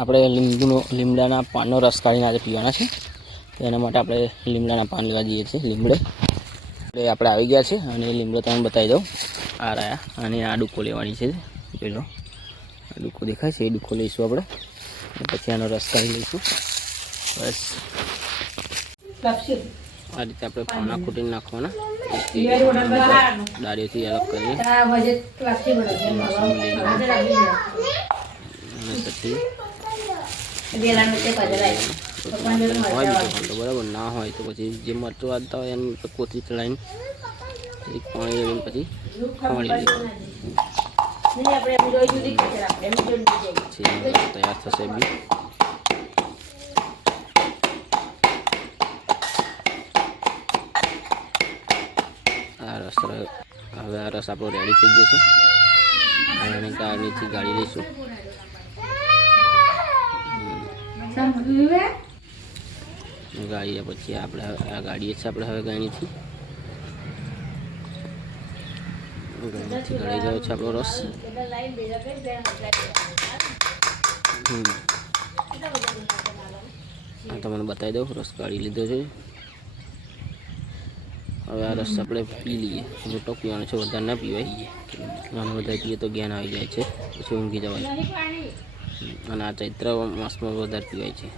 આપણે લીમડાના પાનનો રસ કાઢીને આજે પીવાના છે. તો એના માટે આપણે લીમડાના પાન લેવા જઈએ છીએ. લીમડે આપણે આવી ગયા છે અને લીમડો તમને બતાવી દઉં. આ રહ્યા અને આ ડુક્કો લેવાની છે. જોઈ લો, આ ડુક્કો દેખાય છે, એ ડુક્કો લઈશું આપણે. પછી આનો રસ કાઢી લઈશું. બસ આ રીતે આપણે પાના ખૂટીને નાખવાના. દાળીઓથી અલગ કરીએ અને પછી હોય બીજો બરાબર ના હોય તો પછી જે મરચું વાળતા હોય એની કોથળી ચડાવીને પાણી રેડીને પછી ખવાડી દેવાનું. તૈયાર થશે બી. આ રસ હવે આ રસ આપણો રેડી થઈ ગયો છે. અને નીચે ગાળી લઈશું. ગાળીએ પછી આપણે આ ગાળીએ છે આપણે હવે ગાણીથી ગળી ગયો છે આપણો રસ. તમને બતાવી દઉં, રસ કાઢી લીધો છે. હવે આ રસ આપણે પી લઈએ. મોટો પીવાનો છે, વધારે ના પીવાય. નાનો વધારે પીએ તો જ્ઞાન આવી જાય છે, પછી ઊંઘી જવાય. અને આ ચૈત્ર માસમાં વધારે પીવાય છે.